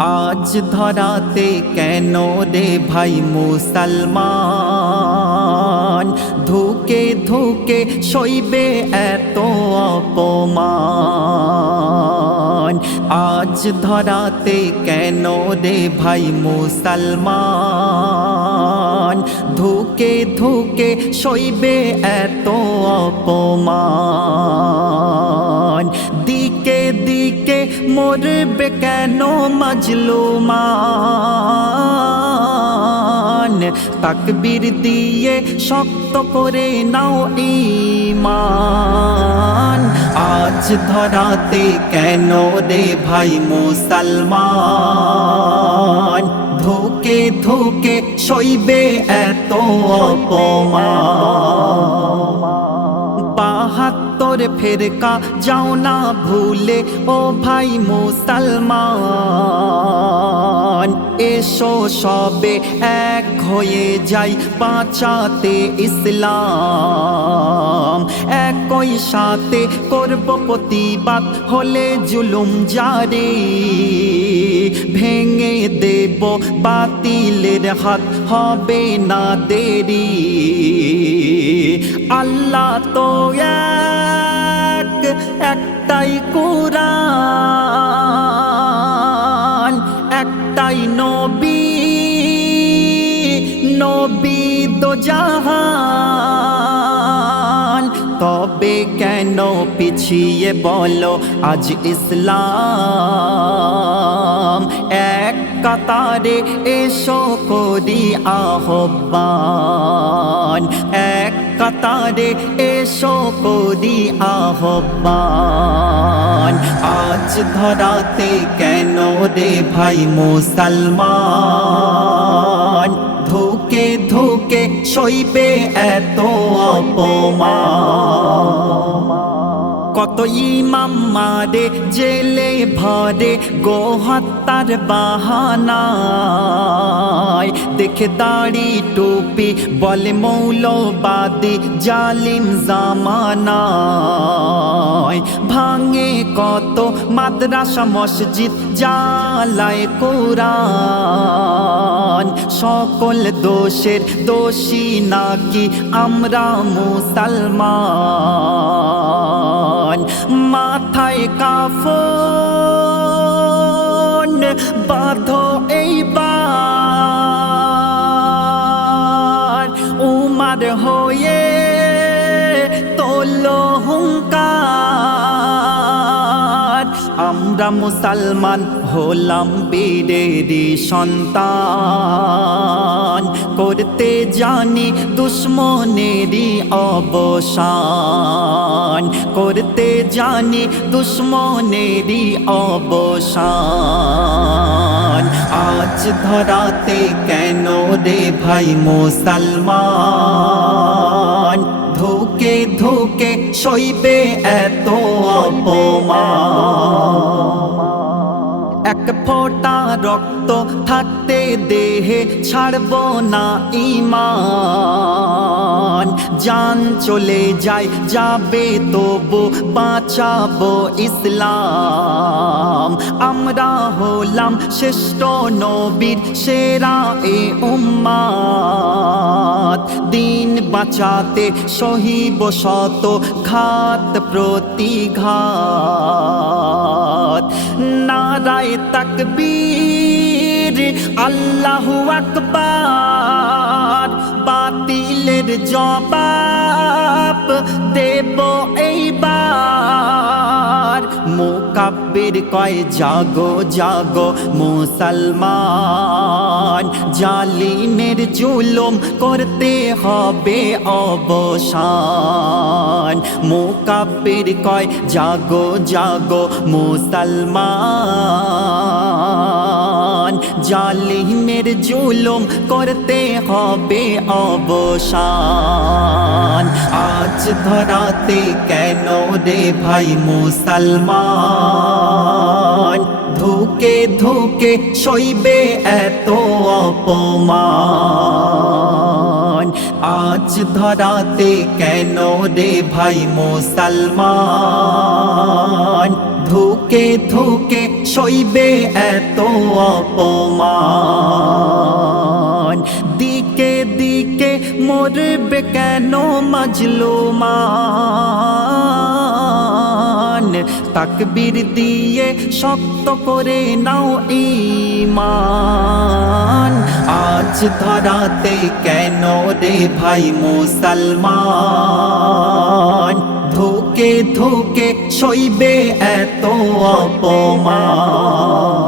আজ ধরাতে কেন রে ভাই মুসলমান, ধুকে ধুকে সইবে এত অপমান। আজ ধরাতে কেন রে ভাই মুসলমান, ধুকে ধুকে সইবে এত অপমান। দিকে দিকে মরবে কেন মাজলুমান, তাকবীর দিয়ে শক্ত করে নাও ঈমান। আজ ধরাতে কেন রে ভাই মুসলমান, ধুকে ধুকে সইবে এত অপমান। ৭২ ফেরকা যাও না ভুলে ও ভাই মুসলমান, এসো সবে এক হয়ে যাই বাঁচাতে ইসলাম। একই সাথে করব প্রতিবাদ হলে জুলুম জারি, ভেঙে দেব বাতিলের হাত হবে না দেরি। আল্লাহ তো এক, একটাই কুরআন, একটাই নবী, নবী দো জাহান। তবে কেন পিছিয়ে বলো আজ ইসলাম, এক কাতারে এসো করি আহ্বান, এক কাতারে এসো করি আহ্বান। আজ ধরাতে কেন রে ভাই মুসলমান, ধুকে ধুকে সইবে এত অপমান। কত ইমাম মারে জেলে ভরে গো হত্যার বাহানায়, দেখে দাড়ি টুপি বলে মৌলবাদী জালিম জামানায়। ভাঙে কত মাদ্রাসা মসজিদ জ্বালায় কোরআন, সকল দোষের দোষী নাকি আমরা মুসলমান। মাথায় কাফন বাঁধো এইবার, উমার হয়ে তোলো হুঙ্কার। আমরা মুসলমান হলাম বীরেরই সন্তান, করতে জানি দুশ্মনেরই অবসান, করতে জানি দুশ্মনেরই অবসান। আজ ধরাতে কেন রে ভাই মুসলমান, ধুকে ধুকে সইবে এত অপমান। এক ফোঁটা রক্ত থাকতে দেহে ছাড়ব না ঈমান, জান চলে যায় যাবে তবু বাঁচাবো ইসলাম। আমরা হলাম শ্রেষ্ঠ নবীর সেরা এ উম্মাত, দিন বাঁচাতে সহিব শত ঘাত প্রতিঘাত। নারায়ে তাকবীর আল্লাহু আকবার, বাতিলের জবাব দেব এইবার। মুকাব্বির কয় জাগো জাগো মুসলমান, জালিমের জুলুম করতে হবে অবসান। মুকাব্বির কয় জাগো জাগো মুসলমান, জালিমের জুলুম করতে হবে অবসান। আজ ধরাতে কেন রে ভাই মুসলমান, ধুকে ধুকে সইবে এত অপমান। আজ ধরাতে কেন রে ভাই মুসলমান, ধুকে ধুকে সইবে এত অপমান দিকে দিকে মরবে কেন মাজলুমান তাকবীর দিয়ে শক্ত করে নাও ঈমান আজ ধরাতে কেন রে ভাই মুসলমান ধোকে ধোকে সইবে এত অপমান